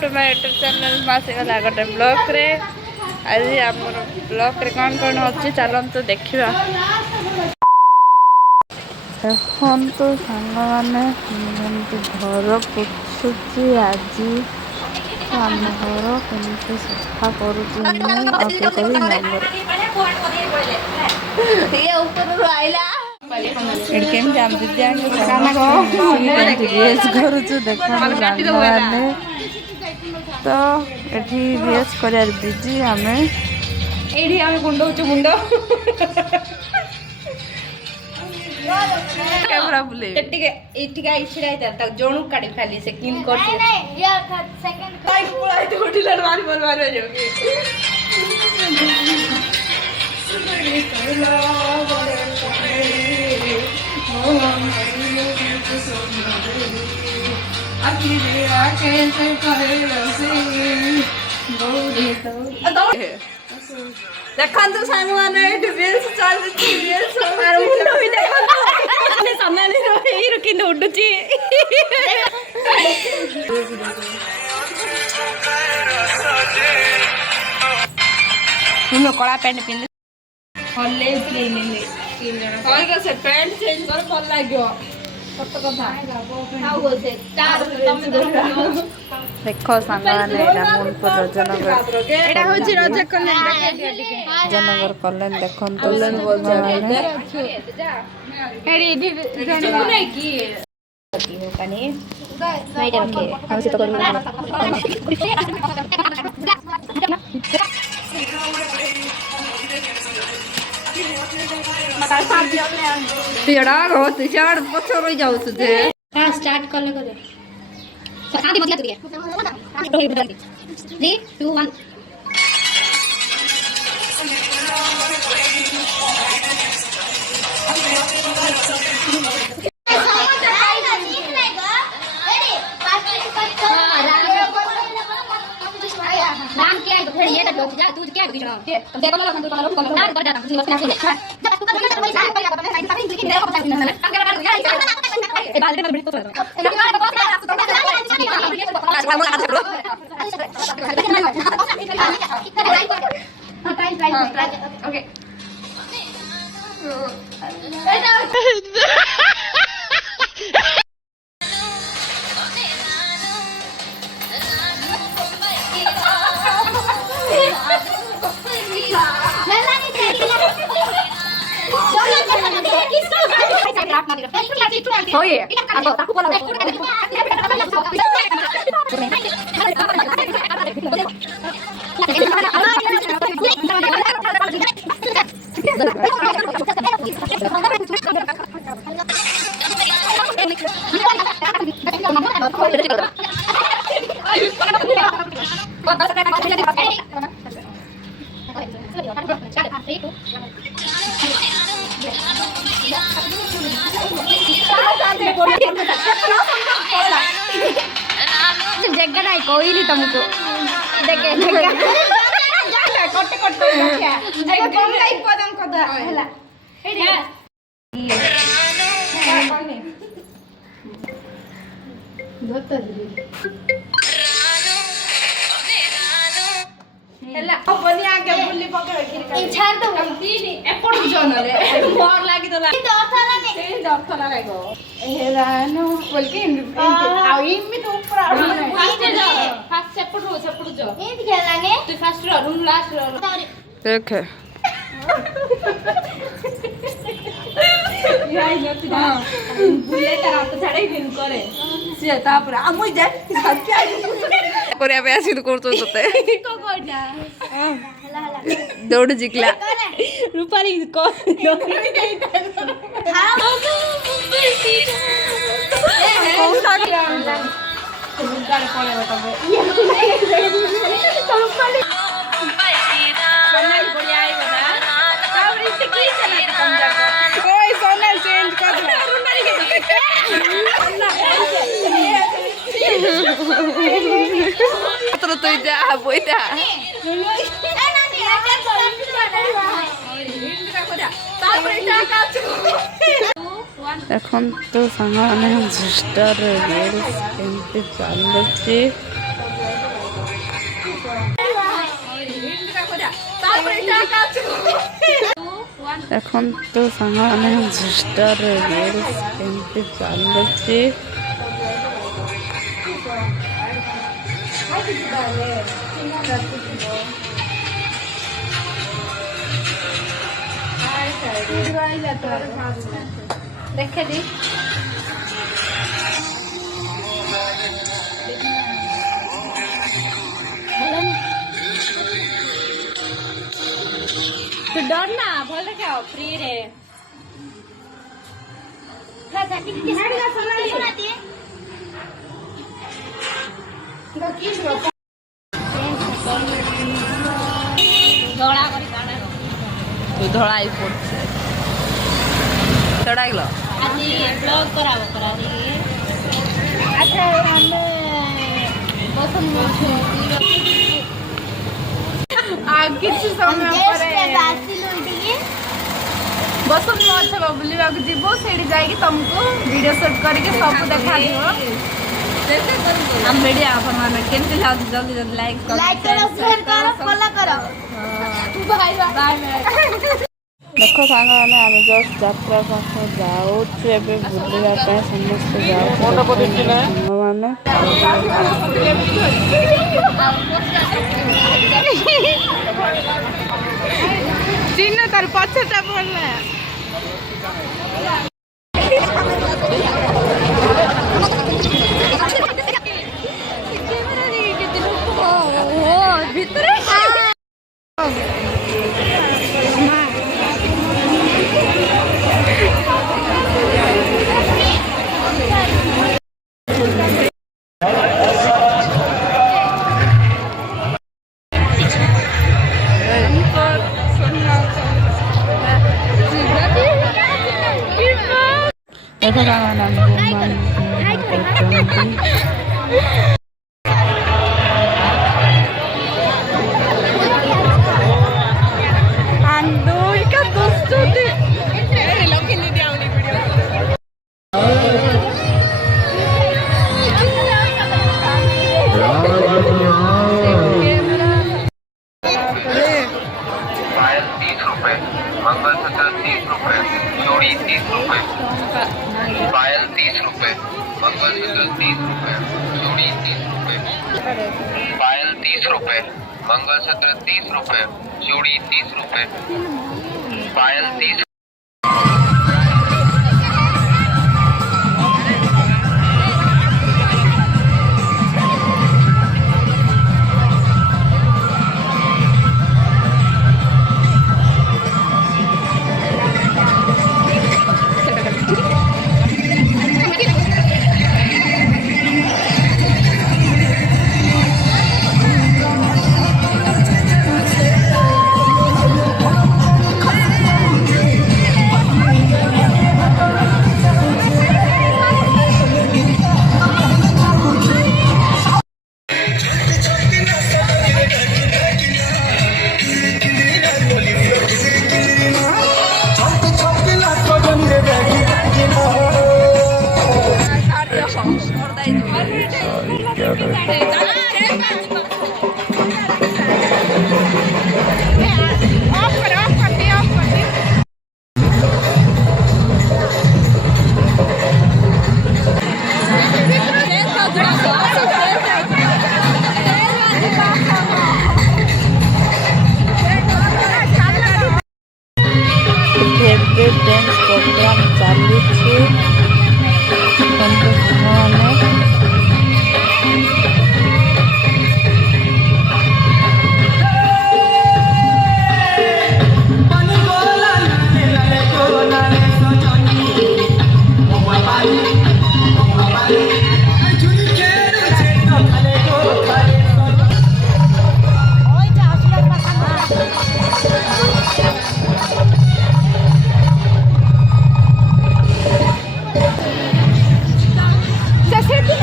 To my YouTube channel मासी गला गोटे ब्लॉग रे आज आमर ब्लॉग रे कौन कौन अच्छी चलतु देखा देखु सांग मैंने घर पोछुची आज आम घर केमती सफा करुँगी तो ये रिहर्स कर बिजी आम गुंडौचु मुंड कैमरा बुले जणु काढ़ी खाली से किन कर देखो सांग मैंने रील्स चलती रील्स किंतु उडुची कला पैंट पिंध से पैंट चेंज कर भल लगे देख सांग मैंने मुनपुर रजनगर कलेन देखो पछर जाऊ स्टार्ट कर शांति मतलब 3 2 1 नाम क्या है फिर ये तो जा तू क्या देखो ना तू नाम कर जाता हूं okay oh iya aku bola जगह नहीं कोई नहीं तुमको देखे देखे दौड़ जिकला रूपाली चेंज कर तो जा बोईटा देखो तो सांग मैंने सिस्टर रील्स केमती चलुची ଦେଖନ୍ତୁ ସାଙ୍ଗମାନେ ଜିଷ୍ଟାର ରିଲ୍ସ କେମିତି ଚାଲୁଛି। देखे दी तो डर ना भल देखाओ फ्री रे ଧଳା ପଡୁଛି ଚଢାଇଲ आज ब्लॉग कराओ करा दी अच्छा हमें पसंद କିଛି ସମୟ ପରେ ବସନ୍ତ ମହୋତ୍ସବ ବୁଲିବାକୁ ଯିବୁ। ସେଇଠି ଯାଇକି ତମକୁ ଭିଡ଼ିଓ ସୁଟ୍ କରିକି ସବୁ ଦେଖାଯିବ। ଆମ ଭିଡ଼ିଓ ଆପଣମାନେ କେମିତି ଲାଗୁଛି ଜଲ୍ଦି ଜଲ୍ଦି ଲାଇକ୍ କର ଫଲୋ କର। ଦେଖ ସାଙ୍ଗମାନେ ଆମେ ଜଷ୍ଟ ଯାତ୍ରା ପାଖ ଯାଉଛୁ ଏବେ ବୁଲିବା ପାଇଁ ସମସ୍ତେ ଯାଉଛୁ ସାଙ୍ଗମାନେ। ଚିହ୍ନ ତାର ପଛଟା ଭଲ ଭିତରେ देखो सामान मंगलसूत्र 30 रुपए, चूड़ी 30 रुपए, पायल 30 रुपए, मंगलसूत्र 30 रुपए, चूड़ी 30 रुपए, पायल 30 रुपए, मंगलसूत्र 30 रुपए, चूड़ी 30 रुपए, पायल 30। ଡ୍ୟାନ୍ସ ପ୍ରୋଗ୍ରାମ ଚାଲିଛି ସାଙ୍ଗମାନେ। जैसे कि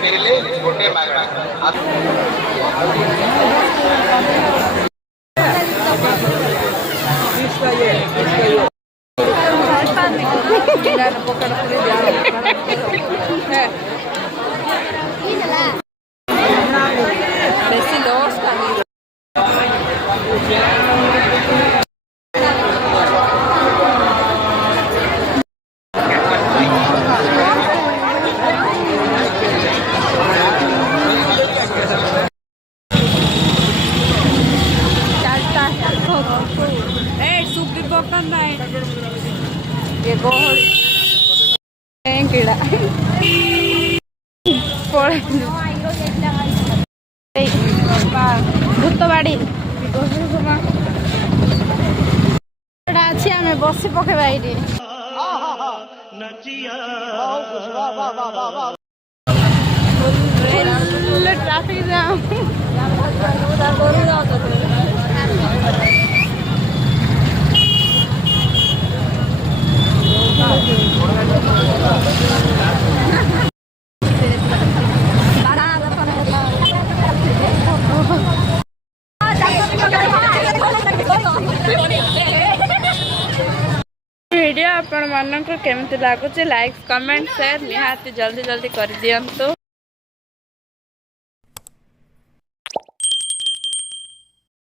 फेरिले गोटे मागणा बेसी लॉस सुपी पकड़ नाही ये गोहळी किडा भूतबाड़ी अच्छी आम बसी पकेबा ये ट्राफिक जाम वीडियो आपण मानक केमती लागुचे लाइक कमेंट शेयर निहाती जल्दी जल्दी कर दियंतु।